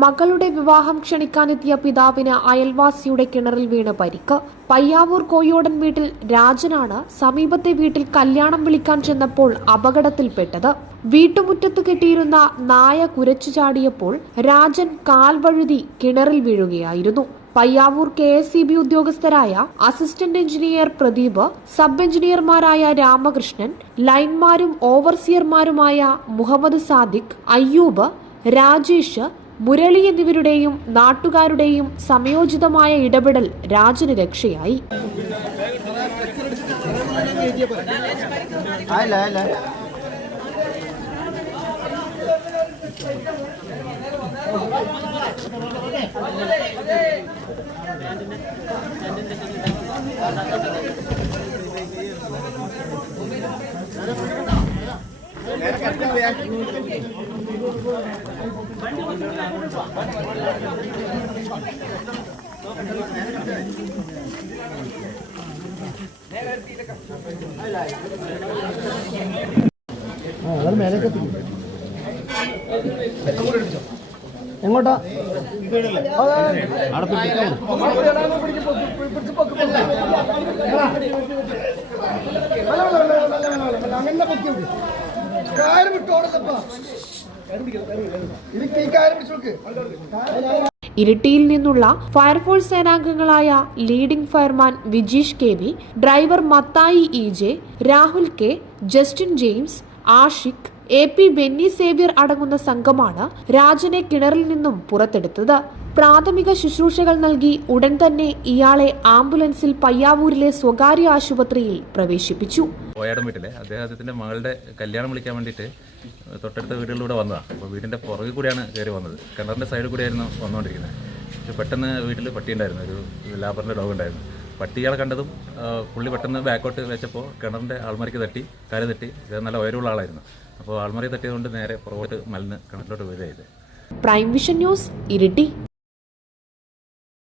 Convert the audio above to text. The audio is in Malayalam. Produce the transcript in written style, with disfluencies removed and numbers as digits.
മകളുടെ വിവാഹം ക്ഷണിക്കാനെത്തിയ പിതാവിന് അയൽവാസിയുടെ കിണറിൽ വീണ് പരിക്ക്. പയ്യാവൂർ കോയോടൻ വീട്ടിൽ രാജനാണ് സമീപത്തെ വീട്ടിൽ കല്യാണം വിളിക്കാൻ ചെന്നപ്പോൾ അപകടത്തിൽപ്പെട്ടത്. വീട്ടുമുറ്റത്ത് കെട്ടിയിരുന്ന നായ കുരച്ചു ചാടിയപ്പോൾ രാജൻ കാൽ വഴുതി കിണറിൽ വീഴുകയായിരുന്നു. പയ്യാവൂർ KSEB ഉദ്യോഗസ്ഥരായ അസിസ്റ്റന്റ് എഞ്ചിനീയർ പ്രദീപ്, സബ് എഞ്ചിനീയർമാരായ രാമകൃഷ്ണൻ, ലൈൻമാരും ഓവർസിയർമാരുമായ മുഹമ്മദ് സാദിഖ്, അയ്യൂബ്, രാജേഷ്, മുരളി എന്നിവരുടെയും നാട്ടുകാരുടെയും സമയോചിതമായ ഇടപെടൽ രാജന് രക്ഷയായി. എങ്ങോട്ടാ? ഇരിട്ടിയിൽ നിന്നുള്ള ഫയർഫോഴ്സ് സേനാംഗങ്ങളായ leading fireman Vijeesh KV, driver Mathai EJ, Rahul K, Justin James, Ashiq, AP Benny Xavier അടങ്ങുന്ന സംഘമാണ് രാജനെ കിണറിൽ നിന്നും പുറത്തെടുത്തത്. പ്രാഥമിക ശുശ്രൂഷകൾ നൽകി ഉടൻ തന്നെ ഇയാളെ ആംബുലൻസിൽ പയ്യാവൂരിലെ സ്വകാര്യ ആശുപത്രിയിൽ പ്രവേശിപ്പിച്ചു. കോയാടൻ വീട്ടിലെ അദ്ദേഹത്തിന്റെ മകളുടെ കല്യാണം വിളിക്കാൻ വേണ്ടിയിട്ട് തൊട്ടടുത്ത വീടുകളിലൂടെ വന്നതാണ്. അപ്പോൾ വീടിൻ്റെ പുറകിൽ കൂടിയാണ് കയറി വന്നത്. കിണറിൻ്റെ സൈഡിൽ കൂടിയായിരുന്നു വന്നുകൊണ്ടിരിക്കുന്നത്. പക്ഷെ പെട്ടെന്ന് വീട്ടിൽ പട്ടി ഉണ്ടായിരുന്നു, ഒരു ലാബറിൻ്റെ ഡോഗ് ഉണ്ടായിരുന്നു. പട്ടികളെ കണ്ടതും പുള്ളി പെട്ടെന്ന് ബാക്കോട്ട് വെച്ചപ്പോൾ കിണറിൻ്റെ ആൾമറിക്ക് തട്ടി, കാല് തട്ടി. നല്ല ഉയരമുള്ള ആളായിരുന്നു. അപ്പോൾ ആൾമറി തട്ടിയതുകൊണ്ട് നേരെ പുറകോട്ട് മലന്ന് കിണറ്റിലോട്ട് വീഴുകയായത്. Prime vision news, Iritty.